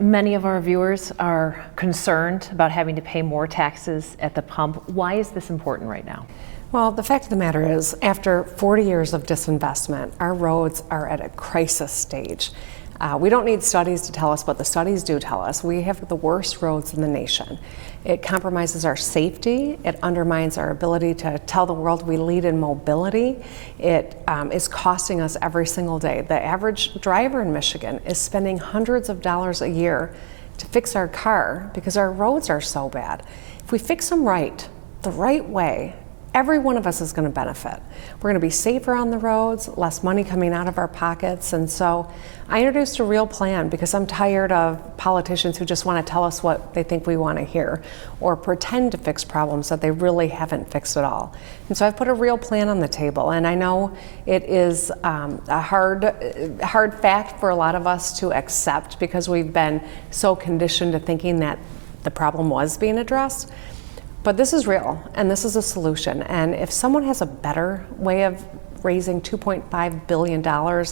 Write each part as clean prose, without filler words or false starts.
Many of our viewers are concerned about having to pay more taxes at the pump. Why is this important right now? Well, the fact of the matter is, after 40 years of disinvestment, our roads are at a crisis stage. We don't need studies to tell us, but the studies do tell us we have the worst roads in the nation. It compromises our safety. It undermines our ability to tell the world we lead in mobility. It is costing us every single day. The average driver in Michigan is spending hundreds of dollars a year to fix our car because our roads are so bad. If we fix them right, the right way, every one of us is going to benefit. We're going to be safer on the roads, less money coming out of our pockets. And so I introduced a real plan because I'm tired of politicians who just want to tell us what they think we want to hear or pretend to fix problems that they really haven't fixed at all. And so I've put a real plan on the table. And I know it is a hard fact for a lot of us to accept because we've been so conditioned to thinking that the problem was being addressed. But this is real, and this is a solution. And if someone has a better way of raising $2.5 billion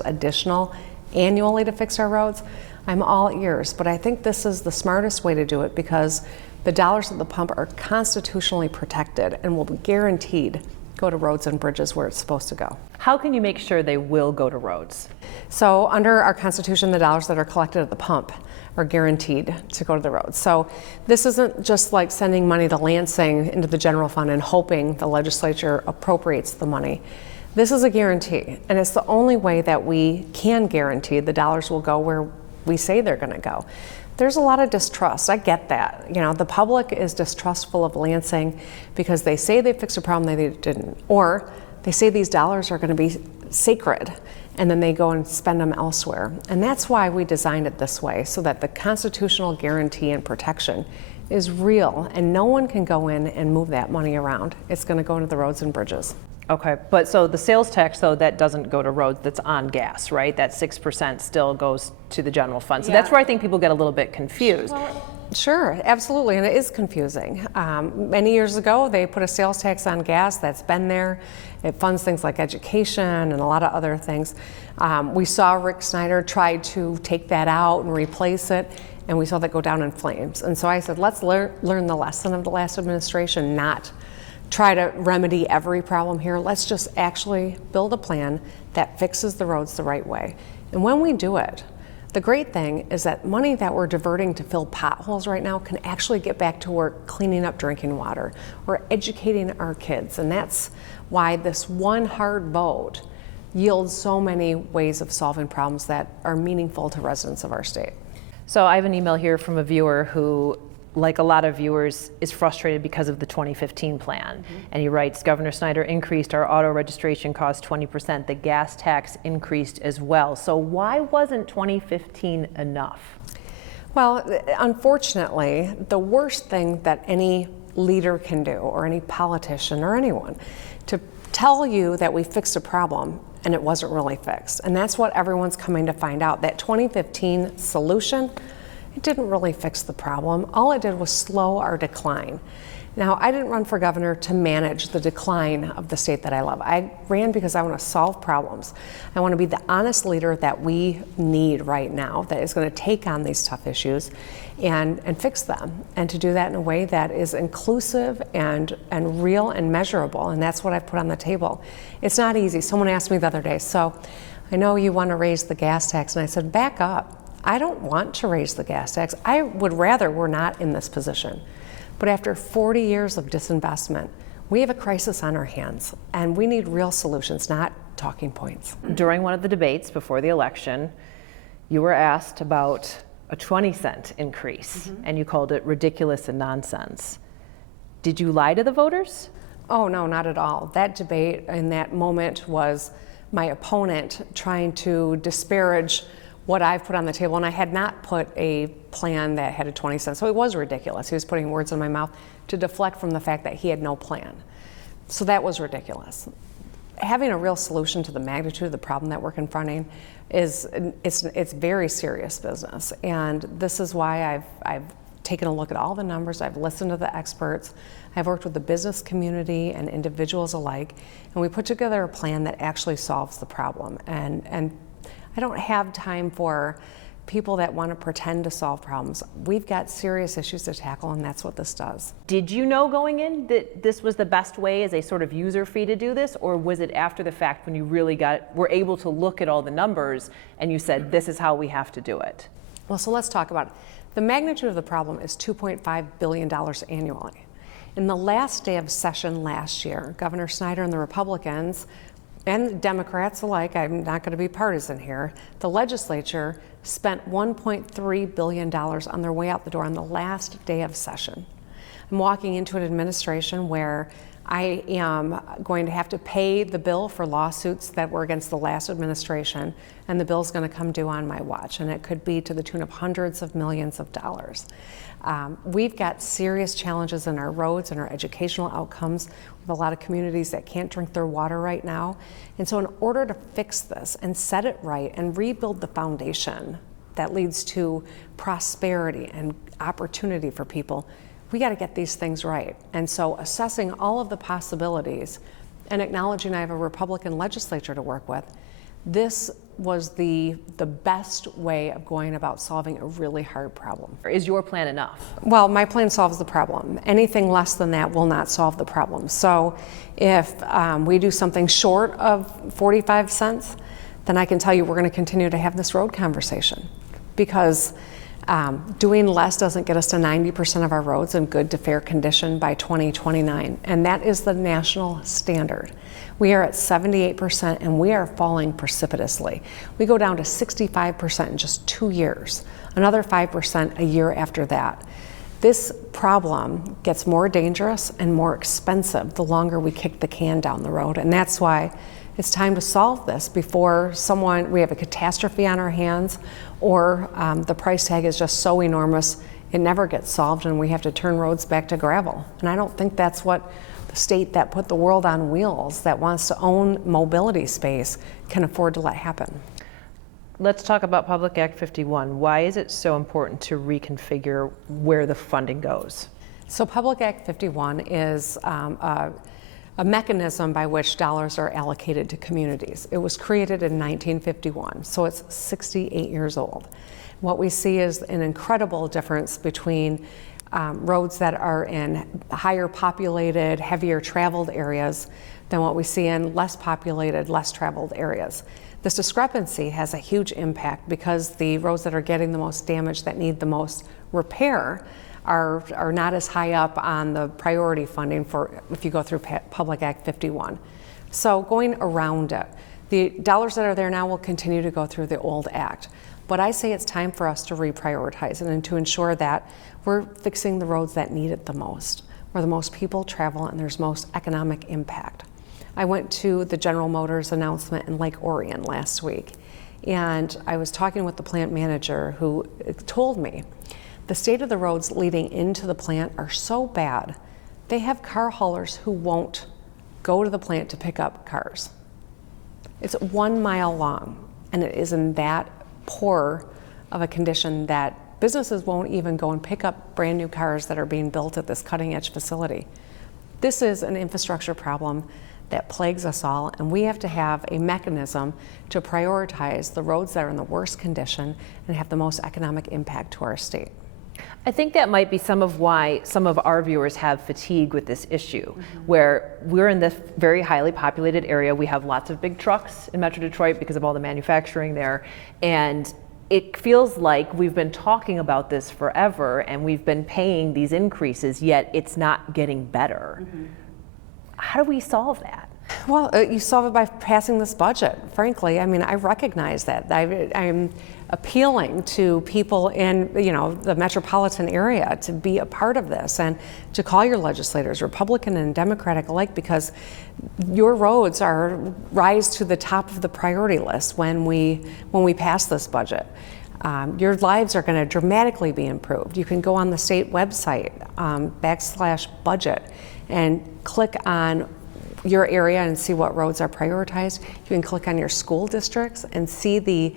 additional annually to fix our roads, I'm all ears. But I think this is the smartest way to do it because the dollars at the pump are constitutionally protected and will be guaranteed go to roads and bridges where it's supposed to go. How can you make sure they will go to roads? So under our Constitution, the dollars that are collected at the pump are guaranteed to go to the roads. So this isn't just like sending money to Lansing into the general fund and hoping the legislature appropriates the money. This is a guarantee, and it's the only way that we can guarantee the dollars will go where we say they're going to go. There's a lot of distrust. I get that. You know, the public is distrustful of Lansing because they say they fixed a problem they didn't, or they say these dollars are going to be sacred, and then they go and spend them elsewhere. And that's why we designed it this way, so that the constitutional guarantee and protection is real, and no one can go in and move that money around. It's going to go into the roads and bridges. Okay, but so the sales tax, though, that doesn't go to roads, that's on gas, right? That 6% still goes to the general fund. So that's where I think people get a little bit confused. Sure, absolutely, and it is confusing. Many years ago, they put a sales tax on gas that's been there. It funds things like education and a lot of other things. We saw Rick Snyder try to take that out and replace it, and we saw that go down in flames. And so I said, let's learn the lesson of the last administration, not try to remedy every problem here. Let's just actually build a plan that fixes the roads the right way. And when we do it, the great thing is that money that we're diverting to fill potholes right now can actually get back to work cleaning up drinking water or educating our kids. And that's why this one hard vote yields so many ways of solving problems that are meaningful to residents of our state. So I have an email here from a viewer who, like a lot of viewers, is frustrated because of the 2015 plan. Mm-hmm. And he writes, Governor Snyder increased our auto registration cost 20%. The gas tax increased as well. So why wasn't 2015 enough? Well, unfortunately, the worst thing that any leader can do, or any politician or anyone, to tell you that we fixed a problem and it wasn't really fixed. And that's what everyone's coming to find out. That 2015 solution, it didn't really fix the problem. All it did was slow our decline. Now, I didn't run for governor to manage the decline of the state that I love. I ran because I want to solve problems. I want to be the honest leader that we need right now, that is going to take on these tough issues and fix them, and to do that in a way that is inclusive and real and measurable. And that's what I've put on the table. It's not easy. Someone asked me the other day, so I know you want to raise the gas tax, and I said, back up. I don't want to raise the gas tax. I would rather we're not in this position. But after 40 years of disinvestment, we have a crisis on our hands, and we need real solutions, not talking points. During one of the debates before the election, you were asked about a 20-cent increase, and you called it ridiculous and nonsense. Did you lie to the voters? Oh, no, not at all. That debate in that moment was my opponent trying to disparage what I've put on the table, and I had not put a plan that had a 20 cents, so it was ridiculous. He was putting words in my mouth to deflect from the fact that he had no plan. So that was ridiculous. Having a real solution to the magnitude of the problem that we're confronting it's very serious business, and this is why I've taken a look at all the numbers. I've listened to the experts. I've worked with the business community and individuals alike, and we put together a plan that actually solves the problem. And I don't have time for people that want to pretend to solve problems. We've got serious issues to tackle, and that's what this does. Did you know going in that this was the best way as a sort of user fee to do this, or was it after the fact when you really were able to look at all the numbers and you said, this is how we have to do it? Well, so let's talk about it. The magnitude of the problem is $2.5 billion annually. In the last day of session last year, Governor Snyder and the Republicans and Democrats alike, I'm not going to be partisan here, the legislature spent $1.3 billion on their way out the door on the last day of session. I'm walking into an administration where I am going to have to pay the bill for lawsuits that were against the last administration, and the bill's going to come due on my watch, and it could be to the tune of hundreds of millions of dollars. We've got serious challenges in our roads and our educational outcomes. We have a lot of communities that can't drink their water right now. And so in order to fix this and set it right and rebuild the foundation that leads to prosperity and opportunity for people, we got to get these things right. And so assessing all of the possibilities and acknowledging I have a Republican legislature to work with, this was the best way of going about solving a really hard problem. Is your plan enough? Well, my plan solves the problem. Anything less than that will not solve the problem. So if we do something short of 45 cents, then I can tell you we're going to continue to have this road conversation, because doing less doesn't get us to 90% of our roads in good to fair condition by 2029, and that is the national standard. We are at 78% and we are falling precipitously. We go down to 65% in just 2 years, another 5% a year after that. This problem gets more dangerous and more expensive the longer we kick the can down the road, and that's why it's time to solve this before we have a catastrophe on our hands, or the price tag is just so enormous it never gets solved and we have to turn roads back to gravel. And I don't think that's what the state that put the world on wheels, that wants to own mobility space, can afford to let happen. Let's talk about Public Act 51. Why is it so important to reconfigure where the funding goes? So Public Act 51 is a mechanism by which dollars are allocated to communities. It was created in 1951, so it's 68 years old. What we see is an incredible difference between roads that are in higher populated, heavier traveled areas than what we see in less populated, less traveled areas. This discrepancy has a huge impact because the roads that are getting the most damage, that need the most repair, are not as high up on the priority funding for if you go through Public Act 51. So going around it, the dollars that are there now will continue to go through the old act. But I say it's time for us to reprioritize it and to ensure that we're fixing the roads that need it the most, where the most people travel and there's most economic impact. I went to the General Motors announcement in Lake Orion last week, and I was talking with the plant manager who told me the state of the roads leading into the plant are so bad, they have car haulers who won't go to the plant to pick up cars. It's 1 mile long, and it is in that poor of a condition that businesses won't even go and pick up brand new cars that are being built at this cutting edge facility. This is an infrastructure problem that plagues us all, and we have to have a mechanism to prioritize the roads that are in the worst condition and have the most economic impact to our state. I think that might be some of why some of our viewers have fatigue with this issue, where we're in this very highly populated area. We have lots of big trucks in Metro Detroit because of all the manufacturing there, and it feels like we've been talking about this forever and we've been paying these increases, yet it's not getting better. How do we solve that? Well, you solve it by passing this budget, frankly. I mean, I recognize that. I'm appealing to people in, the metropolitan area to be a part of this and to call your legislators, Republican and Democratic alike, because your roads rise to the top of the priority list when we pass this budget. Your lives are going to dramatically be improved. You can go on the state website, /budget, and click on your area and see what roads are prioritized. You can click on your school districts and see the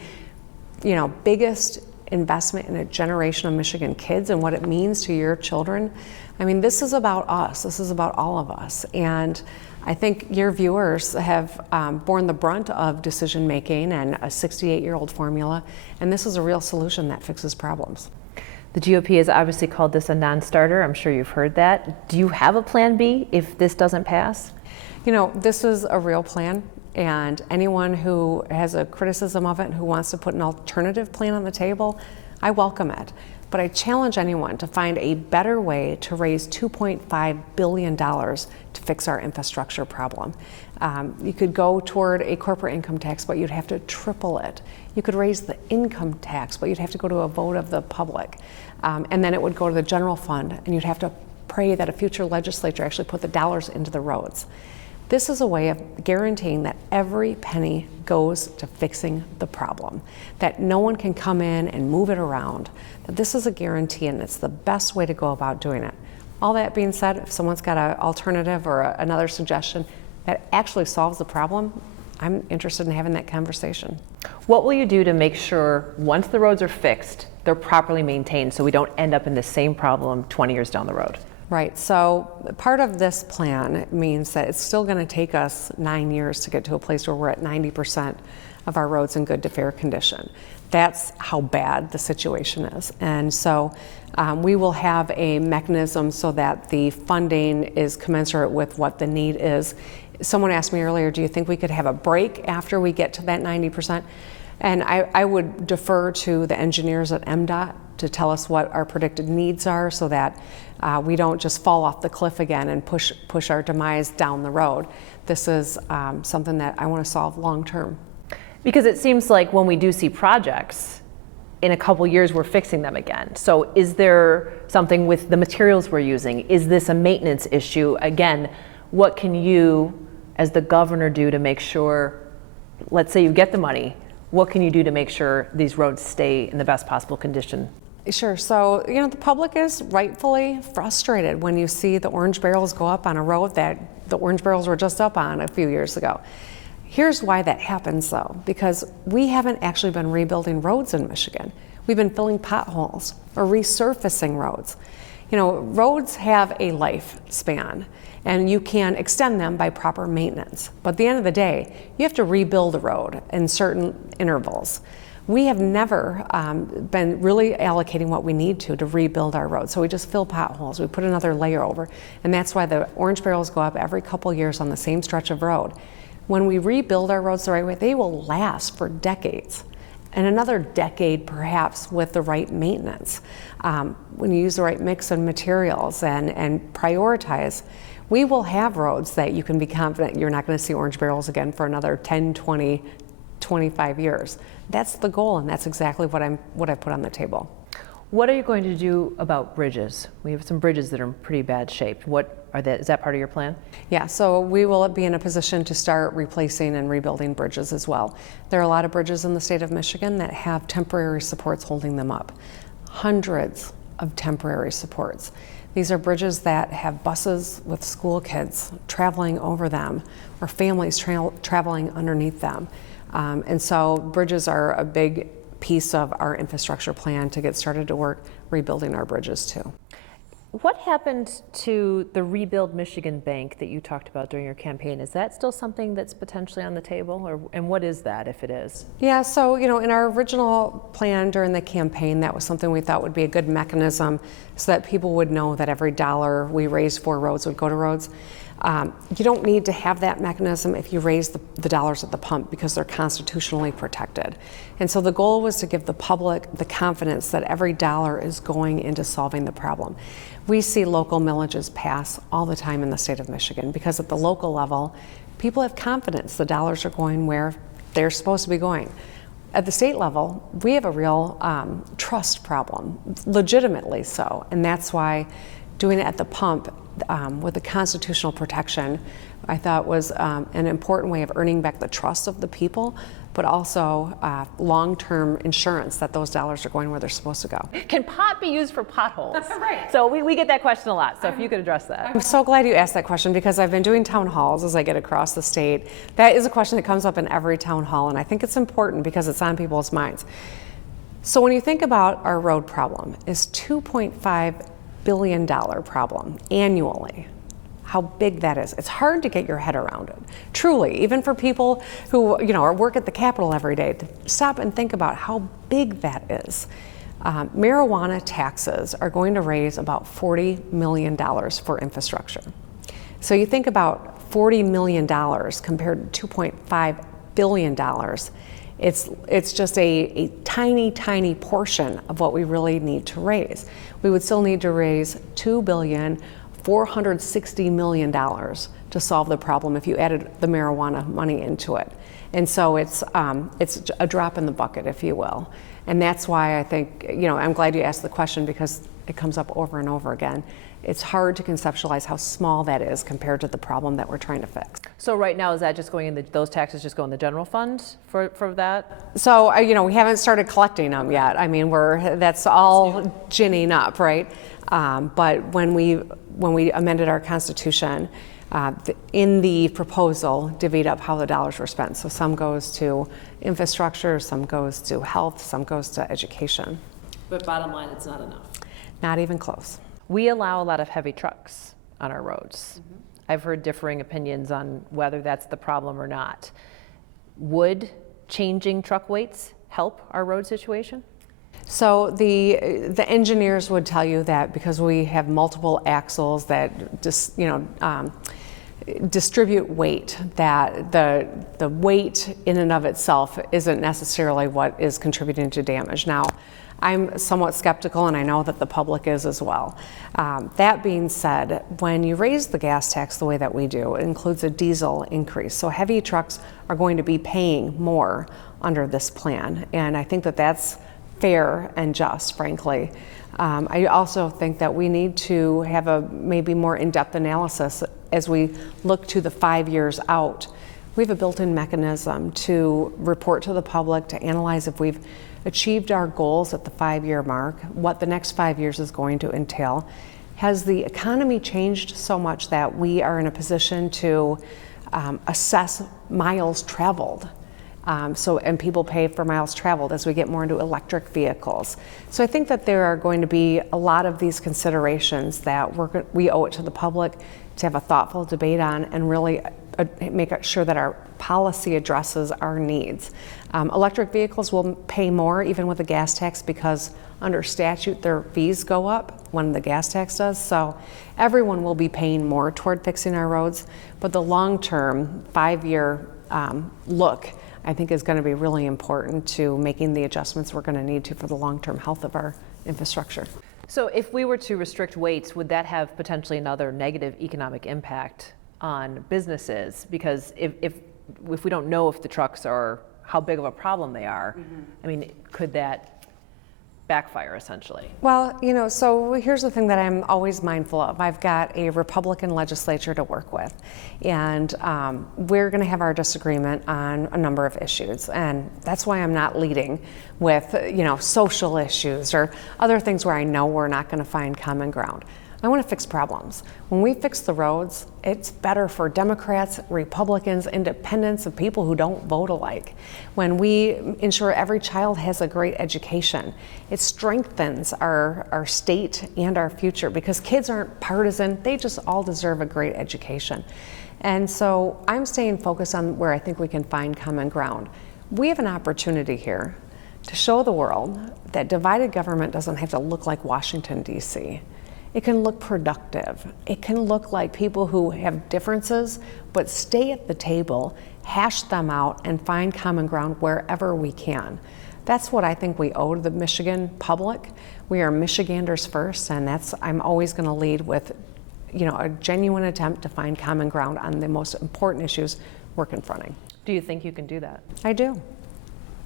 biggest investment in a generation of Michigan kids and what it means to your children. I mean, this is about us. This is about all of us. And I think your viewers have borne the brunt of decision making and a 68-year-old formula, and this is a real solution that fixes problems. The GOP has obviously called this a non-starter. I'm sure you've heard that. Do you have a plan B if this doesn't pass? You know, this is a real plan, and anyone who has a criticism of it and who wants to put an alternative plan on the table, I welcome it. But I challenge anyone to find a better way to raise $2.5 billion to fix our infrastructure problem. You could go toward a corporate income tax, but you'd have to triple it. You could raise the income tax, but you'd have to go to a vote of the public. And then it would go to the general fund, and you'd have to pray that a future legislature actually put the dollars into the roads. This is a way of guaranteeing that every penny goes to fixing the problem, that no one can come in and move it around, that this is a guarantee and it's the best way to go about doing it. All that being said, if someone's got an alternative or another suggestion that actually solves the problem, I'm interested in having that conversation. What will you do to make sure once the roads are fixed, they're properly maintained so we don't end up in the same problem 20 years down the road? Right, so part of this plan means that it's still going to take us 9 years to get to a place where we're at 90% of our roads in good to fair condition. That's how bad the situation is. And so we will have a mechanism so that the funding is commensurate with what the need is. Someone asked me earlier, do you think we could have a break after we get to that 90%? And I would defer to the engineers at MDOT to tell us what our predicted needs are so that we don't just fall off the cliff again and push our demise down the road. This is something that I want to solve long term. Because it seems like when we do see projects, in a couple years we're fixing them again. So is there something with the materials we're using? Is this a maintenance issue? Again, what can you as the governor do to make sure, let's say you get the money, what can you do to make sure these roads stay in the best possible condition? Sure. So, you know, the public is rightfully frustrated when you see the orange barrels go up on a road that the orange barrels were just up on a few years ago. Here's why that happens, though, because we haven't actually been rebuilding roads in Michigan. We've been filling potholes or resurfacing roads. You know, roads have a lifespan, and you can extend them by proper maintenance. But at the end of the day, you have to rebuild a road in certain intervals. We have never been really allocating what we need to rebuild our roads. So we just fill potholes, we put another layer over, and that's why the orange barrels go up every couple years on the same stretch of road. When we rebuild our roads the right way, they will last for decades, and another decade perhaps with the right maintenance. When you use the right mix of materials and prioritize, we will have roads that you can be confident you're not going to see orange barrels again for another 10, 20, 25 years. That's the goal, and that's exactly what I put on the table. What are you going to do about bridges? We have some bridges that are in pretty bad shape. What are that? Is that part of your plan? Yeah, so we will be in a position to start replacing and rebuilding bridges as well. There are a lot of bridges in the state of Michigan that have temporary supports holding them up. Hundreds of temporary supports. These are bridges that have buses with school kids traveling over them or families traveling underneath them. And so bridges are a big piece of our infrastructure plan to get started to work rebuilding our bridges too. What happened to the Rebuild Michigan Bank that you talked about during your campaign? Is that still something that's potentially on the table, and what is that if it is? Yeah, so you know, in our original plan during the campaign, that was something we thought would be a good mechanism so that people would know that every dollar we raised for roads would go to roads. You don't need to have that mechanism if you raise the dollars at the pump because they're constitutionally protected. And so the goal was to give the public the confidence that every dollar is going into solving the problem. We see local millages pass all the time in the state of Michigan because at the local level, people have confidence the dollars are going where they're supposed to be going. At the state level, we have a real trust problem, legitimately so, and that's why doing it at the pump with the constitutional protection, I thought was an important way of earning back the trust of the people, but also long-term insurance that those dollars are going where they're supposed to go. Can pot be used for potholes? Right. So we get that question a lot, so if you could address that. I'm so glad you asked that question because I've been doing town halls as I get across the state. That is a question that comes up in every town hall, and I think it's important because it's on people's minds. So when you think about our road problem, it's $2.5 billion problem annually. how big that is. It's hard to get your head around it, truly, even for people who work at the Capitol every day, to stop and think about how big that is. Marijuana taxes are going to raise about $40 million for infrastructure. So you think about $40 million compared to $2.5 billion. It's just a tiny, tiny portion of what we really need to raise. We would still need to raise $2.460 billion to solve the problem if you added the marijuana money into it. And so it's a drop in the bucket, if you will. And that's why I think, I'm glad you asked the question, because it comes up over and over again. It's hard to conceptualize how small that is compared to the problem that we're trying to fix. So right now, is that just going in those taxes just go in the general fund for that? So, we haven't started collecting them yet. I mean, that's all ginning up, right? But when we amended our Constitution, in the proposal, divvied up how the dollars were spent. So some goes to infrastructure, some goes to health, some goes to education. But bottom line, it's not enough. Not even close. We allow a lot of heavy trucks on our roads. Mm-hmm. I've heard differing opinions on whether that's the problem or not. Would changing truck weights help our road situation? So the engineers would tell you that because we have multiple axles that distribute weight, that the weight in and of itself isn't necessarily what is contributing to damage. Now, I'm somewhat skeptical, and I know that the public is as well. That being said, when you raise the gas tax the way that we do, it includes a diesel increase. So heavy trucks are going to be paying more under this plan, and I think that that's fair and just, frankly. I also think that we need to have a maybe more in-depth analysis as we look to the 5 years out. We have a built-in mechanism to report to the public, to analyze if we've achieved our goals at the 5-year mark, what the next 5 years is going to entail. Has the economy changed so much that we are in a position to assess miles traveled? And people pay for miles traveled as we get more into electric vehicles. So I think that there are going to be a lot of these considerations that we owe it to the public to have a thoughtful debate on, and really make sure that our policy addresses our needs. Electric vehicles will pay more even with the gas tax, because under statute their fees go up when the gas tax does. So everyone will be paying more toward fixing our roads, but the long-term 5-year look, I think, is going to be really important to making the adjustments we're going to need to for the long-term health of our infrastructure. So if we were to restrict weights, would that have potentially another negative economic impact on businesses? Because if we don't know if the trucks are, how big of a problem they are, mm-hmm. I mean, could that backfire essentially? Well, so here's the thing that I'm always mindful of. I've got a Republican legislature to work with, and we're going to have our disagreement on a number of issues, and that's why I'm not leading with social issues or other things where I know we're not going to find common ground. I want to fix problems. When we fix the roads, it's better for Democrats, Republicans, independents, and people who don't vote alike. When we ensure every child has a great education, it strengthens our state and our future, because kids aren't partisan, they just all deserve a great education. And so I'm staying focused on where I think we can find common ground. We have an opportunity here to show the world that divided government doesn't have to look like Washington, D.C. It can look productive. It can look like people who have differences, but stay at the table, hash them out, and find common ground wherever we can. That's what I think we owe to the Michigan public. We are Michiganders first, and I'm always going to lead with, a genuine attempt to find common ground on the most important issues we're confronting. Do you think you can do that? I do.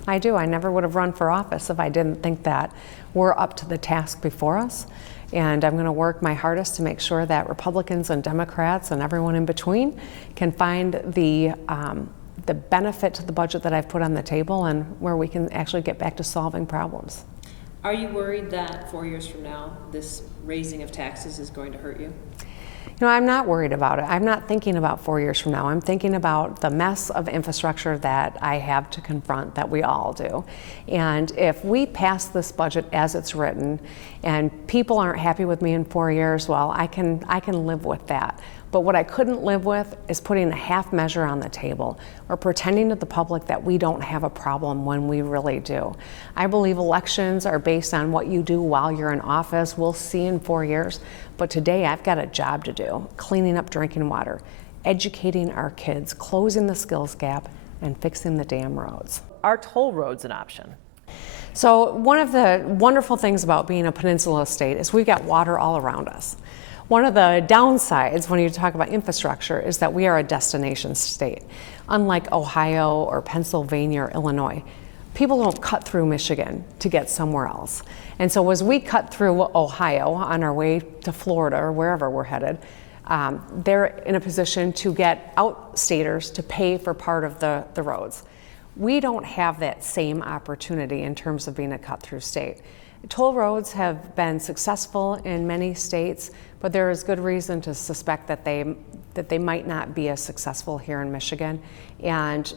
I never would have run for office if I didn't think that we're up to the task before us. And I'm going to work my hardest to make sure that Republicans and Democrats and everyone in between can find the benefit to the budget that I've put on the table, and where we can actually get back to solving problems. Are you worried that 4 years from now, this raising of taxes is going to hurt you? I'm not worried about it. I'm not thinking about 4 years from now. I'm thinking about the mess of infrastructure that I have to confront, that we all do. And if we pass this budget as it's written, and people aren't happy with me in 4 years, well, I can live with that. But what I couldn't live with is putting a half measure on the table or pretending to the public that we don't have a problem when we really do. I believe elections are based on what you do while you're in office. We'll see in 4 years. But today I've got a job to do, cleaning up drinking water, educating our kids, closing the skills gap, and fixing the damn roads. Are toll roads an option? So one of the wonderful things about being a peninsula state is we've got water all around us. One of the downsides when you talk about infrastructure is that we are a destination state. Unlike Ohio or Pennsylvania or Illinois, people don't cut through Michigan to get somewhere else. And so as we cut through Ohio on our way to Florida or wherever we're headed, they're in a position to get outstaters to pay for part of the roads. We don't have that same opportunity in terms of being a cut-through state. Toll roads have been successful in many states, but there is good reason to suspect that they might not be as successful here in Michigan. And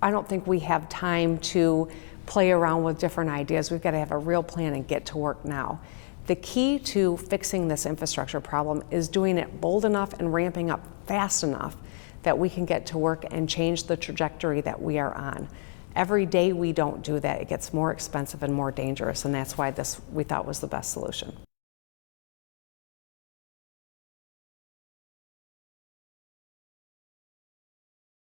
I don't think we have time to play around with different ideas. We've got to have a real plan and get to work now. The key to fixing this infrastructure problem is doing it bold enough and ramping up fast enough that we can get to work and change the trajectory that we are on. Every day we don't do that, it gets more expensive and more dangerous, and that's why this we thought was the best solution.